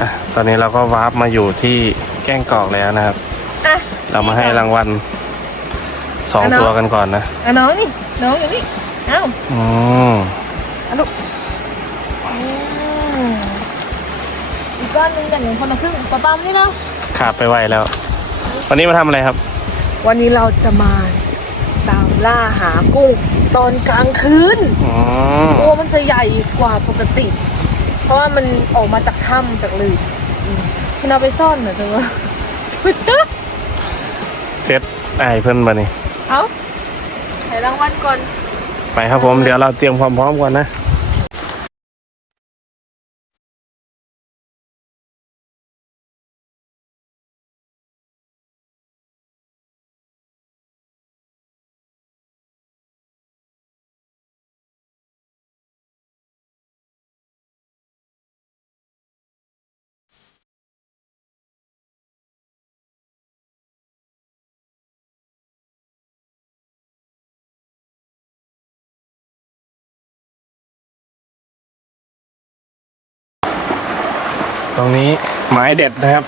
อะตอนนี้เราก็วาร์ปมาอยู่ที่แก้งกอกแล้วนะครับ อะเรามาให้รางวัลสองอะเนอะตัวกันก่อนนะเอาน้องนี่ น้องอยู่นี่ เอ้าอืมเอาลูกอืมอีกก้อนหนึงแบ่งกันคนละครึ่งปะปั๊มนี่เนาะขาดไปไวแล้ว วันนี้มาทำอะไรครับ วันนี้เราจะมาตามล่าหากุ้งตอนกลางคืนอืมตัวมันจะใหญ่กว่าปกติ เพราะว่ามันออกมาจากถ้ำจากหลืบอืมคุณเอาไปซ่อนเหรอเธอวะเซตไอเพิ่นมานี่ เอาให้รางวัลก่อน ไปครับผม เดี๋ยวเราเตรียมความพร้อมก่อนนะ ตรงนี้หมายเด็ดนะครับ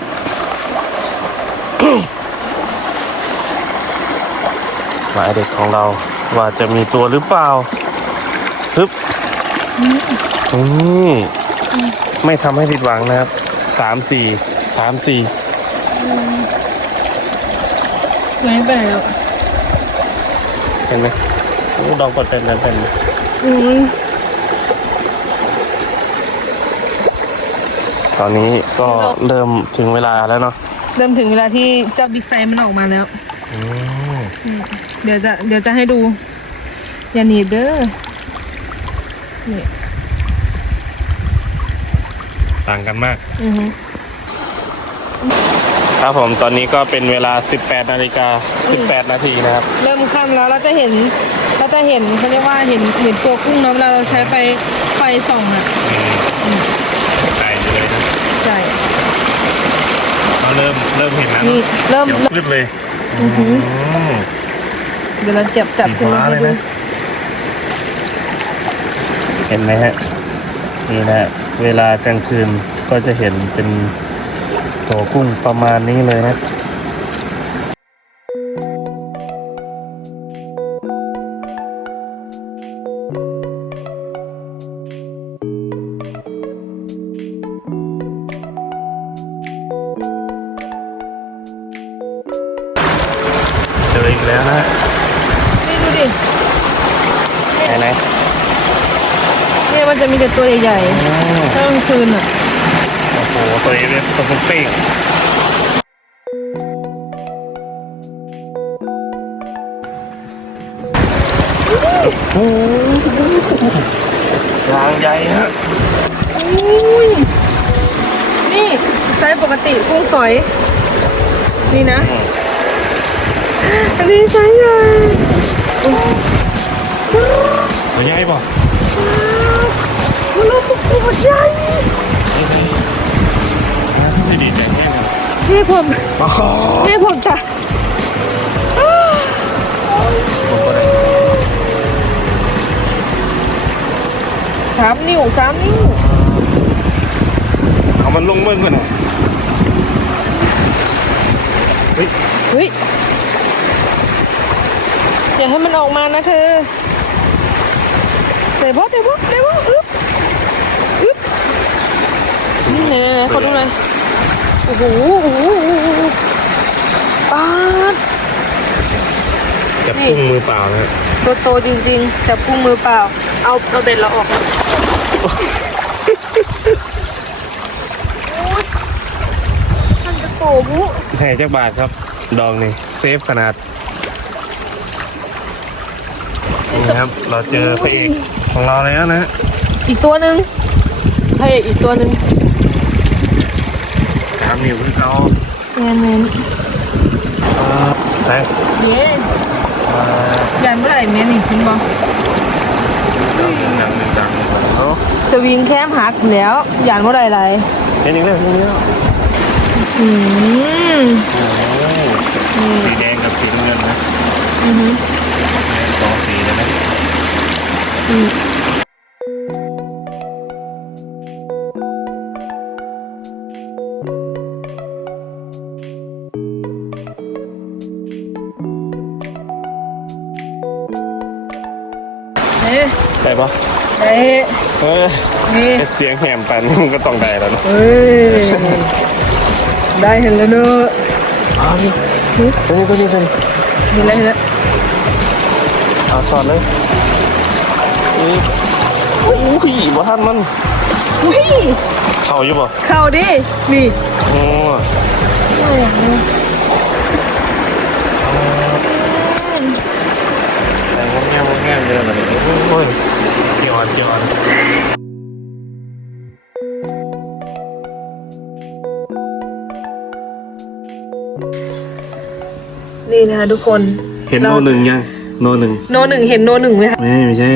หมายเด็ดของเราว่าจะมีตัวหรือเปล่าฮึบนี่ไม่ทำให้ผิดหวังนะครับสามสี่สามสี่ไหนไปแล้วเห็นไหมโอ้ดอกกดเต็มเต็มเต็ม อืม ตอนนี้ก็เริ่มถึงเวลาแล้วเนาะเริ่มถึงเวลาที่เจ้าบิ๊กไซมันออกมาแล้วอืมอืมเดี๋ยวจะเดี๋ยวจะให้ดู อย่าหนีบเด้อนี่ต่างกันมาก อือฮึครับผมตอนนี้ก็เป็นเวลา 18 นาฬิกา 18 นาทีนะครับ เริ่มค่ำแล้วเราจะเห็นเราจะเห็นเขาเรียกว่าเห็นเห็นตัวกุ้งเนาะเวลาเราใช้ไฟไฟส่องอะ ใช่เลยนะ ใช่ เราเริ่มเริ่มเห็นแล้วนี่เริ่มเดี๋ยวเริ่มขึ้นเลยอือหือมเดี๋ยวเราจับจับสีขึ้นฟ้ามาเลให้ยดูนะเห็นไหมฮะนี่นะฮะเวลากลางคืนก็จะเห็นเป็นตัวกุ้งประมาณนี้เลยนะ เจออีกแล้วนะฮะนี่ดูดิไหนไหนเนี่ยมันจะมีแต่ตัวใหญ่ๆถ้ากลางคืนอะ โอ้โห ตัวนี้เป็นตัวเป้งโอ้ยางใหญ่ฮะอุ้ยนี่ไซส์ปกติกุ้งฝอย นี่นะ อันนี้ไซส์ใหญ่ตัวใหญ่ป่ะมันลูกตุ๊กตุ๊กใหญ่นี่ใช่น่าที่ดีใจแค่ไหนนี่ผมมาขอนี่ผมจ้ะสามนิ้วสามนิ้วเอามันลงเบิ้งก่อนหน่เฮ้ยเฮ้ย อย่าให้มันออกมานะเธอเดี๋ยวพอเดี๋ยวพอเดี๋ยวพออึ๊บอึ๊บนี่ไหนไหนไหนเขาดูหน่อยโอ้โหโอ้โหโอ้โหปาดจับกุ้งมือเปล่านะฮะตัวโตจริงๆจับกุ้งมือเปล่า เอาเอาเบ็ดเราออกนะโอ๊ยมันจะโตบุแห่จักบาทครับ ดองนี่เซฟขนาด นี่ครับ เราเจอพระเอกของเราแล้วนะฮะอีกตัวหนึ่งพระเอกอีกตัวหนึ่งสามนิ้วคือเขาเงี้ยเงี้ยใช่เย้ยันเมื่อไหร่เนี้ยนี่คุณบอกดังดังดังเขาสวิงแคมหักแล้วยันเมื่อไหร่ไรเห็นอีกแล้วทีนี้แล้วอืมโอ้โหสีแดงกับสีน้ำเงินนะอือ อีกได้ปะเอ๊ะเออเสียงแหมปันก็ต้องได้แล้วเนาะเอ้ยได้เห็นแล้วเนาะอ๋อวนี่ตันตัวนี้ตัวนี้เห็นแล้วเห็นแล้วเอาสอนเลย นี่โอ้โหบ้านมันอุ้ยเข้าอยู่ป่ะเข้าดินี่โอ้แต่งงามงามเดินมาเลยโอ้ยเกี่ยวเกี่ยวนี่นะคะทุกคน เห็นโนหนึ่งยัง โนหนึ่งโนหนึ่งเห็นโนหนึ่งไหมคะไม่ไม่ใช่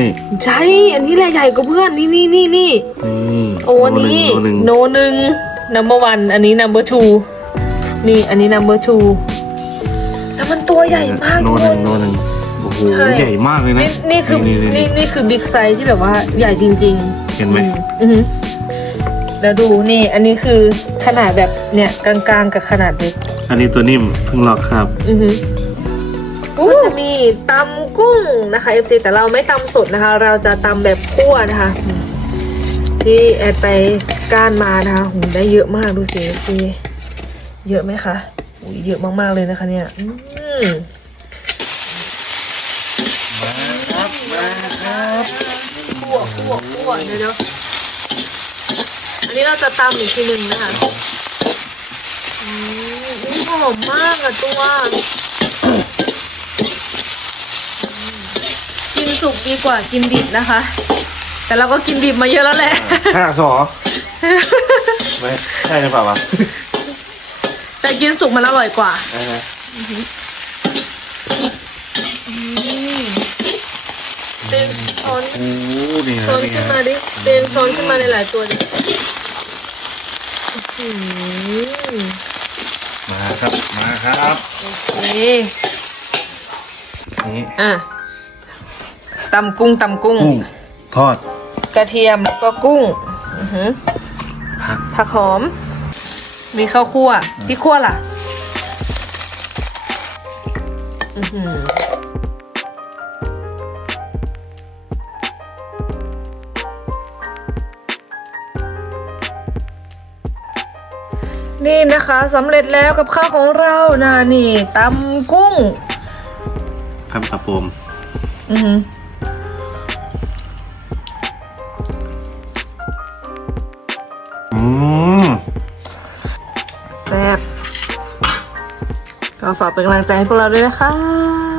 ใช่อันนี้แหละใหญ่กว่าเพื่อนนี่นี่นี่นี่นี่โอ้อันนี้โนหนึ่งโนหนึ่ง number one อันนี้ number two นี่อันนี้ number two แล้วมันตัวใหญ่มากโนทุกหคนึ่งนโนหนึ่งโอ้โหใช่ใหญ่มากเลยนะนี่นี่คือนี่นี่คือบิ๊กไซส์ที่แบบว่าใหญ่จริง ๆ เห็นไหมอือหือแล้วดูนี่อันนี้คือขนาดแบบเนี่ยกลางๆกับขนาดเล็กอันนี้ตัวนิ่มเพิ่งลอกครับ อือหือ ก็จะมีตำกุ้งนะคะ FC แต่เราไม่ตำสดนะคะ เราจะตำแบบคั่วนะคะ ที่แอดไปก้านมานะคะหูได้เยอะมากดูสิ FC เยอะไหมคะอุ้ยเยอะมาก ๆ เลยนะคะเนี่ยอืมาครับมาครับคั่วคั่วคั่วเดี๋ยวเดี๋ยวอันนี้เราจะตำอีกทีหนึ่งนะคะอืมหอมมากอะตัว กิน สุกดีกว่ากินดิบนะคะ แต่เราก็กินดิบมาเยอะแล้วแหละห้าสอไม่ใช่หรือเปล่าวะแต่กินสุกมันอร่อยกว่าอ่าฮะเต็งช้อนโอ้นี่ช้อนนี่ขึ้นฮะมาดิเต็งช้อนขึ้นมาในหลายตัวดิอื้อหือมาครับมาครับโอเคนี่ อะ ตำกุ้งตำกุ้ง กุ้งทอด กระเทียมแล้วก็กุ้งอือหือผัก ผักหอม มีข้าวคั่วพี่คั่วล่ะ อือหือนี่นะคะสำเร็จแล้วกับข้าวของเรานะนี่ตำกุ้งคำตะโปม อือหืออื ฝากเป็นกำลังใจให้พวกเราด้วยนะคะ